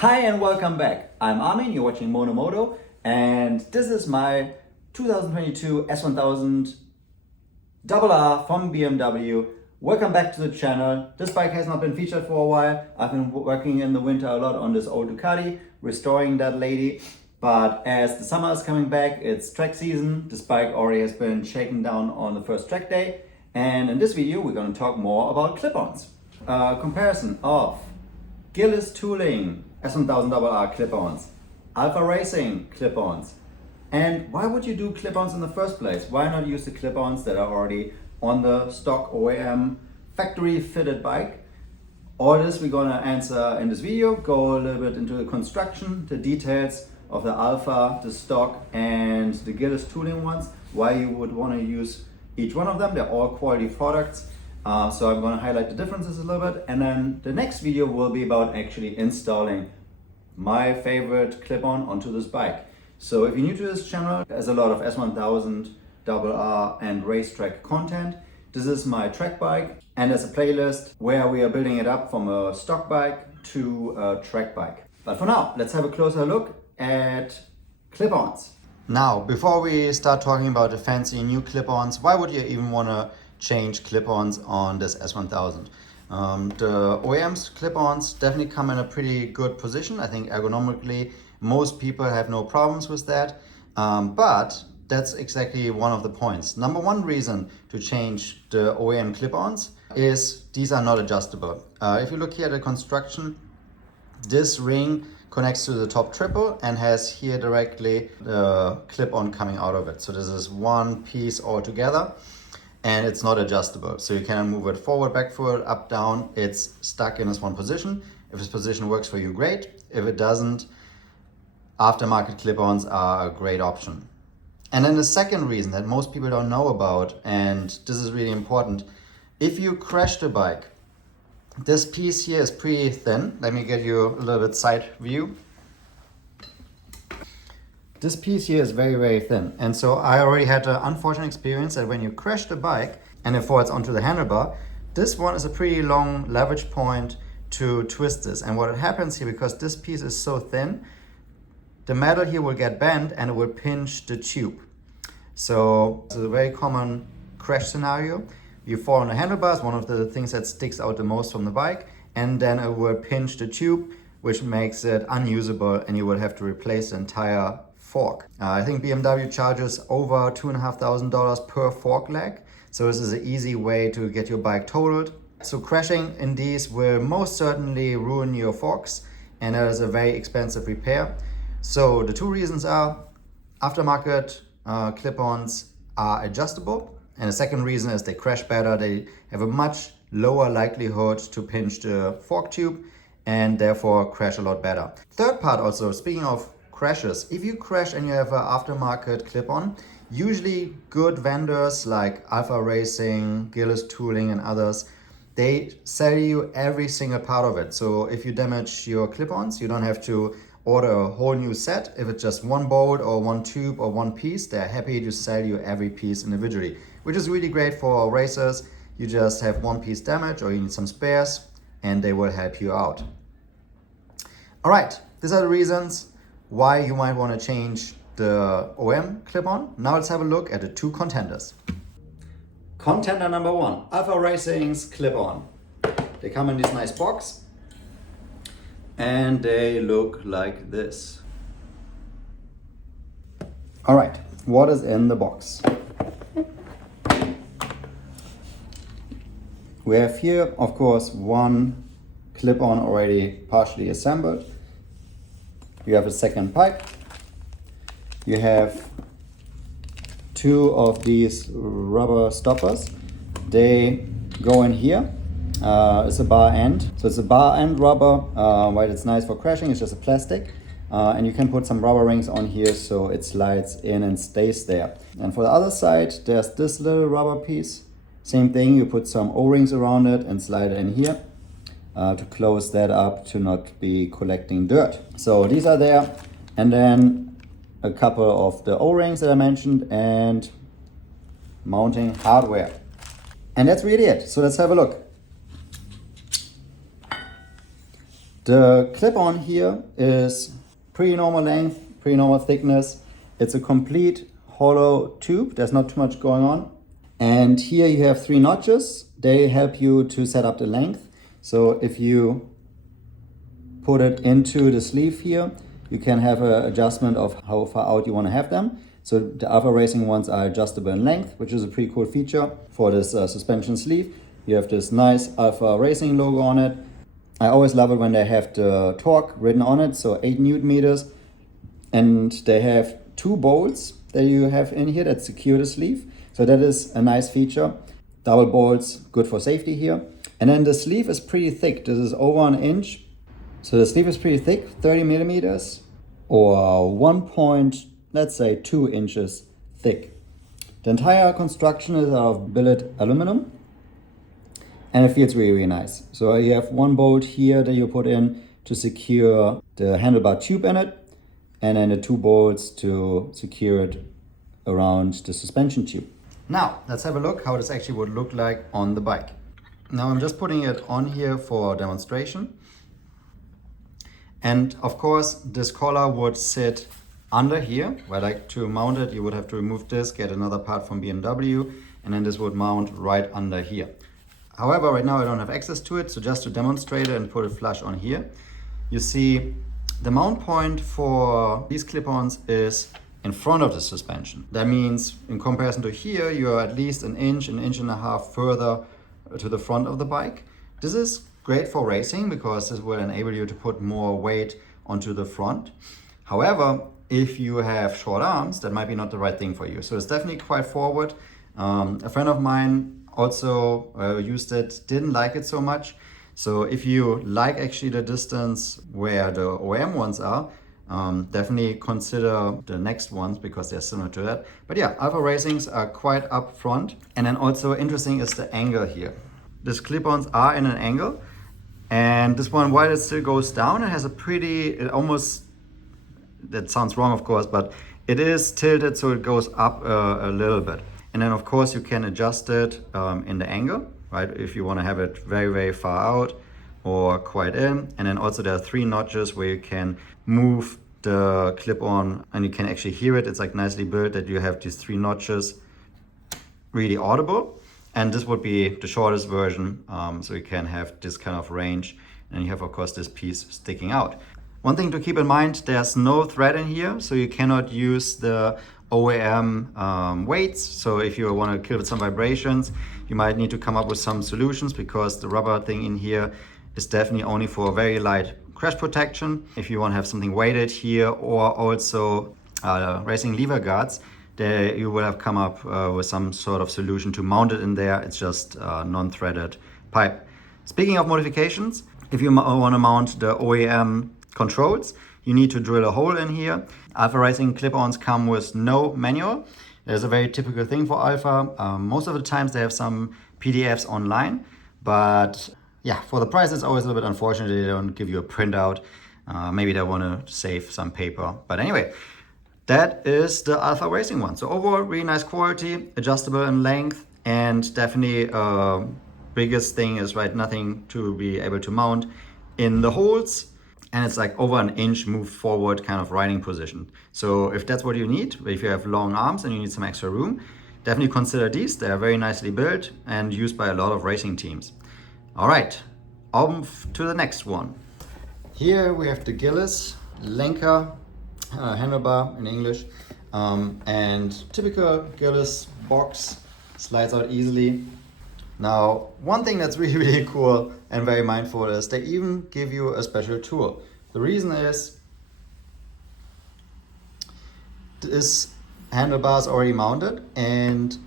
Hi and welcome back. I'm Armin, you're watching Moto, and this is my 2022 S1000 RR from BMW. Welcome back to the channel. This bike has not been featured for a while. I've been working in the winter a lot on this old Ducati, restoring that lady. But as the summer is coming back, it's track season. This bike already has been shaken down on the first track day. And in this video, we're going to talk more about clip-ons. Comparison of Gilles Tooling S1000 RR clip-ons, Alpha Racing clip-ons. And why would you do clip-ons in the first place? Why not use the clip-ons that are already on the stock OEM factory fitted bike? All this we're gonna answer in this video, go a little bit into the construction, the details of the Alpha, the stock and the Gilles Tooling ones, why you would want to use each one of them. They're all quality products. So I'm going to highlight the differences a little bit, and then the next video will be about actually installing my favorite clip-on onto this bike. So if you're new to this channel, there's a lot of S1000 RR and racetrack content. This is my track bike, and there's a playlist where we are building it up from a stock bike to a track bike. But for now, let's have a closer look at clip-ons. Now, before we start talking about the fancy new clip-ons, why would you even want to change clip-ons on this S1000? The OEM's clip-ons definitely come in a pretty good position. I think ergonomically most people have no problems with that, but that's exactly one of the points. Number one reason to change the OEM clip-ons is these are not adjustable. If you look here at the construction, this ring connects to the top triple and has here directly the clip-on coming out of it. So this is one piece all together, and it's not adjustable. So you cannot move it forward, backward, up, down. It's stuck in this one position. If this position works for you, great. If it doesn't, aftermarket clip-ons are a great option. And then the second reason that most people don't know about, and this is really important, if you crash the bike, this piece here is pretty thin. Let me get you a little bit side view. This piece here is very, very thin. And so I already had an unfortunate experience that when you crash the bike and it falls onto the handlebar, this one is a pretty long leverage point to twist this. And what happens here, because this piece is so thin, the metal here will get bent and it will pinch the tube. So it's a very common crash scenario. You fall on the handlebars, one of the things that sticks out the most from the bike, and then it will pinch the tube, which makes it unusable, and you will have to replace the entire fork. I think BMW charges over $2,500 per fork leg, so this is an easy way to get your bike totaled. So crashing in these will most certainly ruin your forks, and that is a very expensive repair. So the two reasons are aftermarket clip-ons are adjustable, and the second reason is they crash better. They have a much lower likelihood to pinch the fork tube and therefore crash a lot better. Third part also, speaking of crashes, if you crash and you have an aftermarket clip-on, usually good vendors like Alpha Racing, Gilles Tooling and others, they sell you every single part of it. So if you damage your clip-ons, you don't have to order a whole new set. If it's just one bolt or one tube or one piece, they're happy to sell you every piece individually, which is really great for racers. You just have one piece damage or you need some spares and they will help you out. All right, these are the reasons why you might want to change the OEM clip-on. Now let's have a look at the two contenders. Contender number one, Alpha Racing's clip-on. They come in this nice box and they look like this. All right, what is in the box? We have here, of course, one clip-on already partially assembled. You have a second pipe. You have two of these rubber stoppers. They go in here. It's a bar end. So it's a bar end rubber. Why it's nice for crashing, it's just a plastic. And you can put some rubber rings on here so it slides in and stays there. And for the other side, there's this little rubber piece. Same thing, you put some O-rings around it and slide it in here to close that up to not be collecting dirt. So these are there, and then a couple of the O-rings that I mentioned and mounting hardware. And that's really it. So let's have a look. The clip-on here is pretty normal length, pretty normal thickness. It's a complete hollow tube. There's not too much going on. And here you have 3 notches. They help you to set up the length. So if you put it into the sleeve here, you can have an adjustment of how far out you want to have them. So the Alpha Racing ones are adjustable in length, which is a pretty cool feature for this suspension sleeve. You have this nice Alpha Racing logo on it. I always love it when they have the torque written on it, so 8 Newton meters. And they have 2 bolts that you have in here that secure the sleeve. So that is a nice feature. Double bolts, good for safety here. And then the sleeve is pretty thick. This is over an inch. So the sleeve is pretty thick, 30 millimeters or 2 inches thick. The entire construction is out of billet aluminum and it feels really, really nice. So you have 1 bolt here that you put in to secure the handlebar tube in it, and then the 2 bolts to secure it around the suspension tube. Now, let's have a look how this actually would look like on the bike. Now I'm just putting it on here for demonstration. And of course, this collar would sit under here. Where I like to mount it, you would have to remove this, get another part from BMW, and then this would mount right under here. However, right now I don't have access to it, so just to demonstrate it and put it flush on here, you see the mount point for these clip-ons is in front of the suspension. That means in comparison to here, you are at least an inch and a half further to the front of the bike. This is great for racing because this will enable you to put more weight onto the front. However, if you have short arms, that might be not the right thing for you. So it's definitely quite forward. A friend of mine also used it, didn't like it so much. So if you like actually the distance where the OEM ones are, definitely consider the next ones because they're similar to that. But yeah, Alpha Racings are quite up front. And then also interesting is the angle here. These clip-ons are in an angle. And this one, while it still goes down, it has a pretty, that sounds wrong of course, but it is tilted so it goes up a little bit. And then of course you can adjust it in the angle, right? If you want to have it very, very far out or quite in. And then also there are 3 notches where you can move the clip-on and you can actually hear it. It's like nicely built that you have these 3 notches, really audible. And this would be the shortest version, so you can have this kind of range. And you have, of course, this piece sticking out. One thing to keep in mind, there's no thread in here, so you cannot use the OEM weights. So if you want to kill with some vibrations, you might need to come up with some solutions because the rubber thing in here is definitely only for very light crash protection. If you want to have something weighted here or also racing lever guards, you will have come up with some sort of solution to mount it in there. It's just non-threaded pipe. Speaking of modifications, if you want to mount the OEM controls, you need to drill a hole in here. Alpha Racing clip-ons come with no manual. There's a very typical thing for Alpha. Most of the times they have some PDFs online, but yeah, for the price it's always a little bit unfortunate they don't give you a printout. Maybe they want to save some paper. But anyway, that is the Alpha Racing one. So overall, really nice quality, adjustable in length, and definitely biggest thing is nothing to be able to mount in the holes. And it's like over an inch move forward kind of riding position. So if that's what you need, if you have long arms and you need some extra room, definitely consider these. They are very nicely built and used by a lot of racing teams. All right, on to the next one. Here we have the Gilles Lenker handlebar in English, and typical Gilles box, slides out easily. Now, one thing that's really, really cool and very mindful is they even give you a special tool. The reason is this handlebar is already mounted and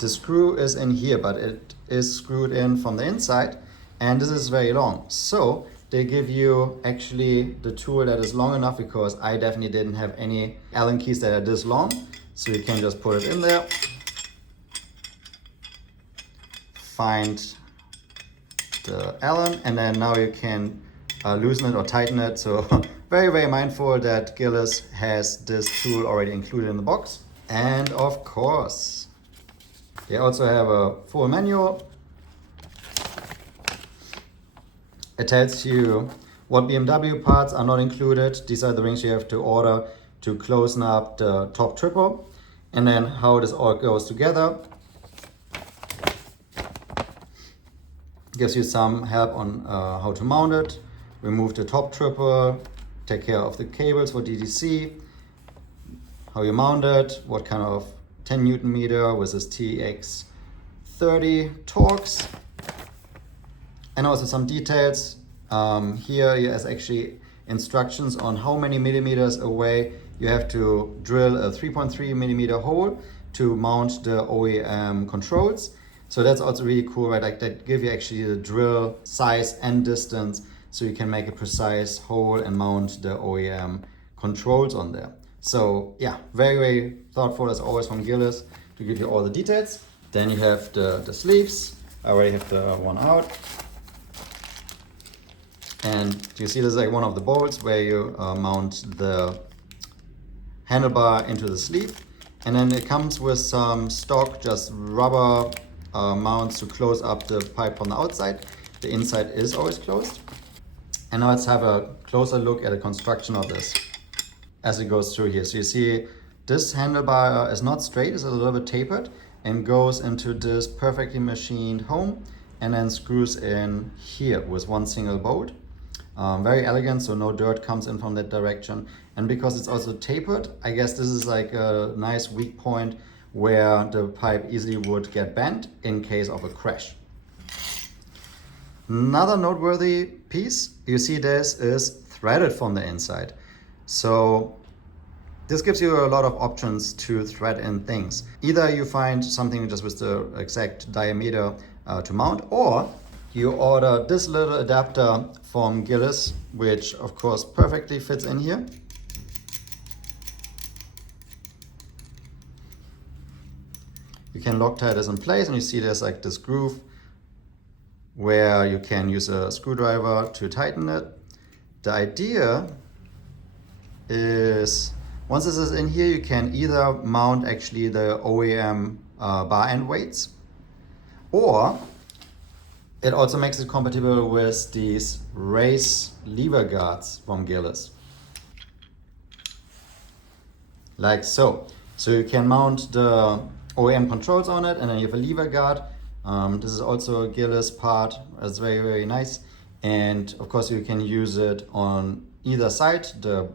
the screw is in here, but it is screwed in from the inside and this is very long. So they give you actually the tool that is long enough, because I definitely didn't have any Allen keys that are this long. So you can just put it in there, find the Allen, and then now you can loosen it or tighten it. So very, very mindful that Gilles has this tool already included in the box. And of course, they also have a full manual. It tells you What BMW parts are not included. These are the rings you have to order to close up the top triple. And then how this all goes together. Gives you some help on how to mount it. Remove the top triple, take care of the cables for DDC, how you mount it, what kind of 10 Newton meter with this TX30 Torx, and also some details. Here is actually instructions on how many millimeters away you have to drill a 3.3 millimeter hole to mount the OEM controls. So that's also really cool, right? Like that give you actually the drill size and distance so you can make a precise hole and mount the OEM controls on there. So yeah, very, very thoughtful as always from Gilles to give you all the details. Then you have the sleeves. I already have the one out. And you see this is like one of the bolts where you mount the handlebar into the sleeve. And then it comes with some stock, just rubber mounts to close up the pipe from the outside. The inside is always closed. And now let's have a closer look at the construction of this as it goes through here. So you see this handlebar is not straight, it's a little bit tapered and goes into this perfectly machined home and then screws in here with one single bolt. Very elegant, so no dirt comes in from that direction. And because it's also tapered, I guess this is like a nice weak point where the pipe easily would get bent in case of a crash. Another noteworthy piece, you see this is threaded from the inside. So this gives you a lot of options to thread in things. Either you find something just with the exact diameter to mount, or you order this little adapter from Gilles, which of course perfectly fits in here. You can Loctite this in place and you see there's like this groove where you can use a screwdriver to tighten it. The idea is once this is in here, you can either mount actually the OEM bar end weights, or it also makes it compatible with these race lever guards from Gilles. Like so. So you can mount the OEM controls on it and then you have a lever guard. This is also a Gilles part. It's very, very nice. And of course you can use it on either side, the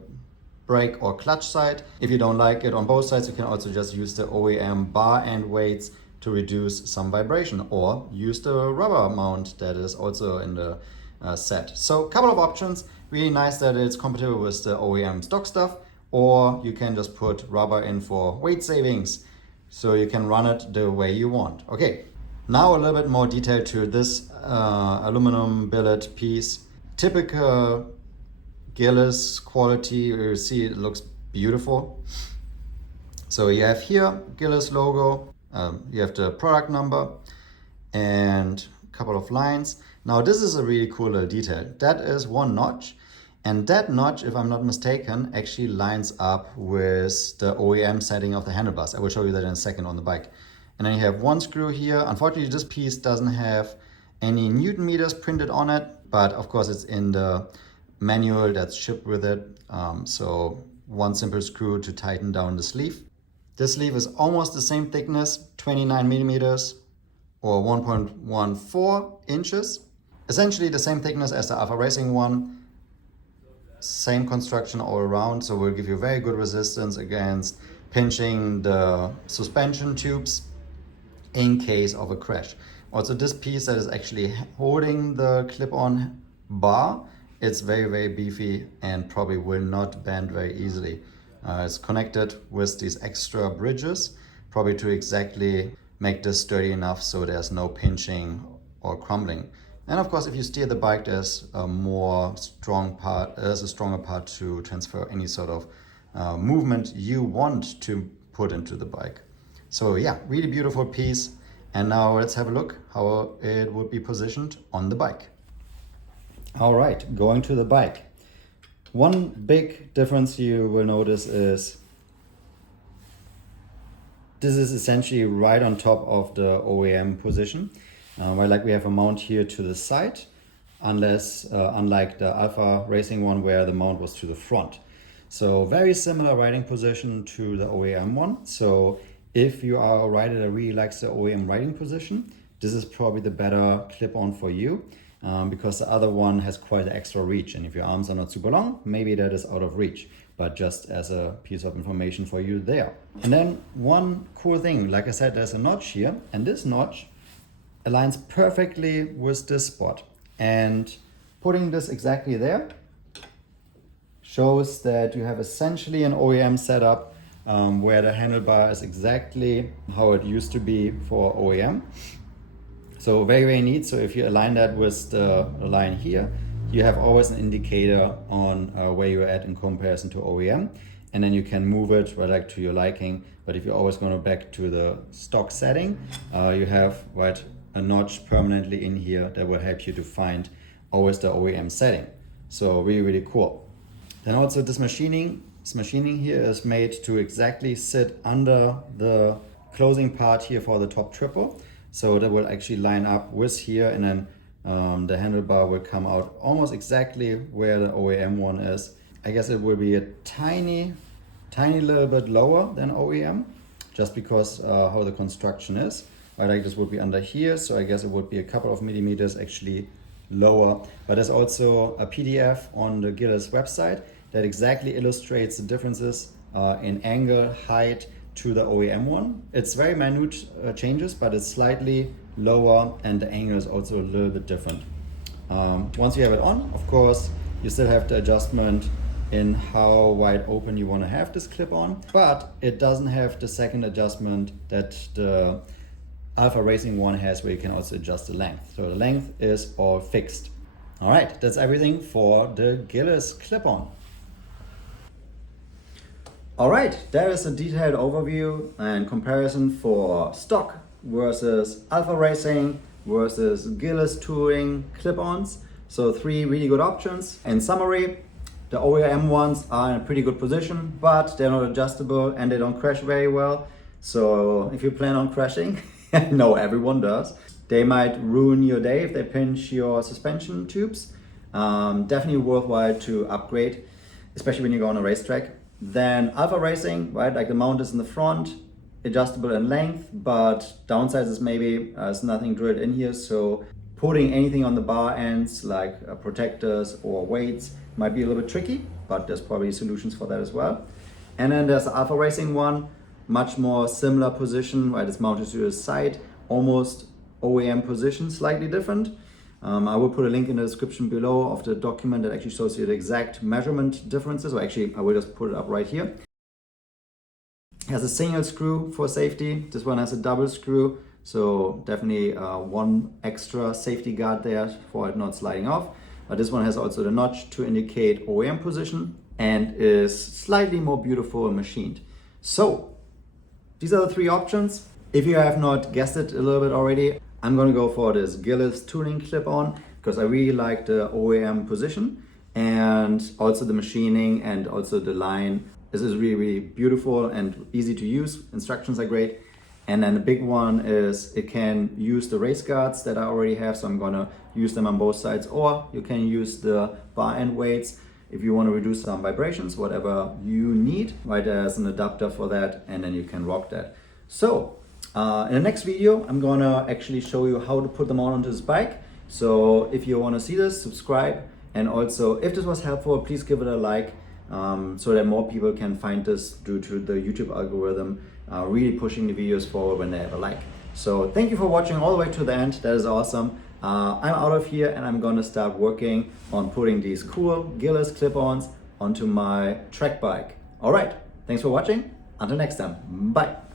brake or clutch side. If you don't like it on both sides, you can also just use the OEM bar end weights to reduce some vibration, or use the rubber mount that is also in the set. So a couple of options. Really nice that it's compatible with the OEM stock stuff, or you can just put rubber in for weight savings. So you can run it the way you want. Okay, now a little bit more detail to this aluminum billet piece. Typical Gilles quality, you see it looks beautiful. So you have here Gilles logo, you have the product number and a couple of lines. Now this is a really cool little detail. That is one notch, and that notch, if I'm not mistaken, actually lines up with the OEM setting of the handlebars. I will show you that in a second on the bike. And then you have one screw here. Unfortunately, this piece doesn't have any Newton meters printed on it, but of course it's in the manual that's shipped with it. So one simple screw to tighten down the sleeve. This sleeve is almost the same thickness, 29 millimeters or 1.14 inches. Essentially the same thickness as the Alpha Racing one. Same construction all around, so will give you very good resistance against pinching the suspension tubes in case of a crash. Also this piece that is actually holding the clip-on bar, it's very, very beefy and probably will not bend very easily. It's connected with these extra bridges, probably to exactly make this sturdy enough so there's no pinching or crumbling. And of course, if you steer the bike, there's a stronger part to transfer any sort of movement you want to put into the bike. So yeah, really beautiful piece. And now let's have a look how it would be positioned on the bike. All right, going to the bike. One big difference you will notice is this is essentially right on top of the OEM position. Where like we have a mount here to the side. unlike the Alpha Racing one where the mount was to the front. So very similar riding position to the OEM one. So if you are a rider that really likes the OEM riding position, this is probably the better clip-on for you, because the other one has quite an extra reach, and if your arms are not super long, maybe that is out of reach, but just as a piece of information for you there. And then one cool thing, like I said, there's a notch here, and this notch aligns perfectly with this spot, and putting this exactly there shows that you have essentially an OEM setup, where the handlebar is exactly how it used to be for OEM. So very, very neat. So if you align that with the line here, you have always an indicator on where you're at in comparison to OEM. And then you can move it right, like to your liking. But if you're always going to back to the stock setting, you have a notch permanently in here that will help you to find always the OEM setting. So really, really cool. Then also this machining here is made to exactly sit under the closing part here for the top triple. So that will actually line up with here, and then the handlebar will come out almost exactly where the OEM one is. I guess it will be a tiny little bit lower than OEM, just because how the construction is. Right, like this would be under here, so I guess it would be a couple of millimeters actually lower. But there's also a PDF on the Gilles website that exactly illustrates the differences in angle, height to the OEM one. It's very minute changes, but it's slightly lower, and the angle is also a little bit different. Once you have it on, of course, you still have the adjustment in how wide open you want to have this clip on, but it doesn't have the second adjustment that the Alpha Racing one has, where you can also adjust the length. So the length is all fixed. All right, that's everything for the Gilles clip-on. All right, there is a detailed overview and comparison for stock versus Alpha Racing versus Gilles Tooling clip-ons. So 3 really good options. In summary, the OEM ones are in a pretty good position, but they're not adjustable and they don't crash very well. So if you plan on crashing, no, everyone does, they might ruin your day if they pinch your suspension tubes. Definitely worthwhile to upgrade, especially when you go on a racetrack. Then Alpha Racing, right, like the mount is in the front, adjustable in length, but downside is maybe there's nothing drilled in here, so putting anything on the bar ends like protectors or weights might be a little bit tricky, but there's probably solutions for that as well. And then there's the Alpha Racing one, much more similar position, right? It's mounted to the side, almost OEM position, slightly different. I will put a link in the description below of the document that actually shows you the exact measurement differences, or actually I will just put it up right here. It has a single screw for safety. This one has a double screw, so definitely one extra safety guard there for it not sliding off. But this one has also the notch to indicate OEM position and is slightly more beautiful machined. So these are the 3 options. If you have not guessed it a little bit already, I'm going to go for this Gilles Tooling clip-on because I really like the OEM position, and also the machining and also the line. This is really, really beautiful and easy to use. Instructions are great. And then the big one is it can use the race guards that I already have, so I'm going to use them on both sides, or you can use the bar end weights if you want to reduce some vibrations, whatever you need. Right, there's an adapter for that, and then you can rock that. So in the next video, I'm gonna actually show you how to put them on onto this bike. So if you want to see this, subscribe, and also if this was helpful, please give it a like, so that more people can find this due to the YouTube algorithm really pushing the videos forward when they have a like. So thank you for watching all the way to the end. That is awesome. I'm out of here and I'm gonna start working on putting these cool Gilles clip-ons onto my track bike. All right, thanks for watching. Until next time, bye.